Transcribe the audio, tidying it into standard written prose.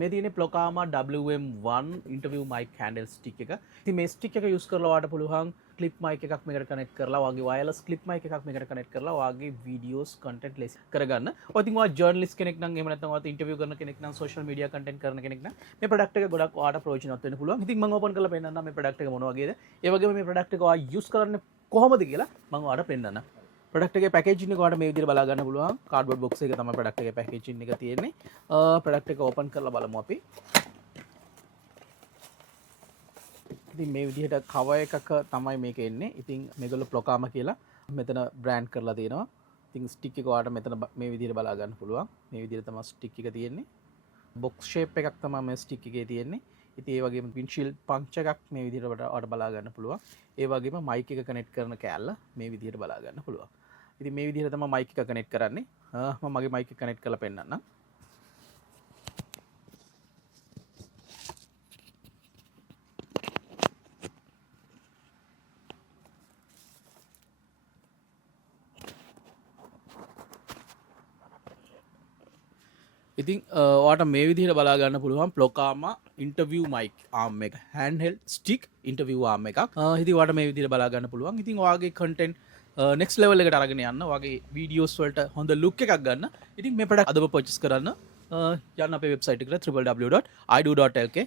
මේ තියෙන්නේ Plocama WM1 interview mic handle stick එක. ඉතින් මේ stick එක use කරලා ඔයාලට පුළුවන් clip mic එකක් මේකට connect කරලා ඔයාගේ wireless clip mic එකක් මේකට connect කරලා ඔයාගේ videos content less කරගන්න. ඔය ඉතින් ඔයා journalist කෙනෙක් නම් එහෙම නැත්නම් ඔයාත් interview කරන කෙනෙක් නම් social media content කරන කෙනෙක් නම් මේ product එක ගොඩක් ඔයාලට ප්‍රයෝජනවත් වෙන්න පුළුවන්. ඉතින් මම open කරලා පෙන්නන්නම් මේ product එක මොන වගේද. ඒ වගේම මේ product එක ඔයා use කරන්නේ කොහොමද කියලා මම ඔයාලට පෙන්නන්නම්. ප්‍රොඩක්ට් එකේ පැකේජින් එක ඔයාලට මේ විදිහට බලා ගන්න පුළුවන්. කාඩ්බෝඩ් බොක්ස් එක තමයි ප්‍රොඩක්ට් එකේ පැකේජින් එක තියෙන්නේ. ප්‍රොඩක්ට් එක ඕපන් කරලා බලමු අපි. ඉතින් මේ විදිහට කවර් එකක තමයි මේක එන්නේ. ඉතින් මේගොල්ලෝ Plocama කියලා මෙතන බ්‍රෑන්ඩ් කරලා තියෙනවා. ඉතින් ස්ටික් එක ඔයාලට මෙතන මේ විදිහට බලා ගන්න පුළුවන්. මේ විදිහට තමයි ස්ටික් එක තියෙන්නේ. බොක්ස් ෂේප් එකක් තමයි මේ ස්ටික් එකේ තියෙන්නේ. ඉතින් ඒ වගේම වින්ඩ්ෂීල්ඩ් පංච් එකක් මේ විදිහට ඔයාලට බලා ගන්න පුළුවන්. ඒ වගේම මයික් එක කනෙක්ට් කරන කෑල්ල මේ විදිහට බලා ගන්න පුළුවන්. ඉතින් මේ විදිහට තමයි මයික් එක කනෙක්ට් කරන්නේ. මම මගේ මයික් එක කනෙක්ට් කරලා පෙන්නන්නම්. ඉතින් ඔයාලට මේ විදිහට බලා ගන්න පුළුවන් Plocama interview mic arm එක handheld stick interview arm එකක්. ඉතින් ඔයාලට මේ විදිහට බලා ගන්න පුළුවන්. ඉතින් ඔයාගේ content next level එකට අරගෙන යන්න ඔයාගේ videos වලට හොඳ look එකක් ගන්න. ඉතින් මේ product අදම purchase කරන්න යන්න අපේ website එකට www.ido.lk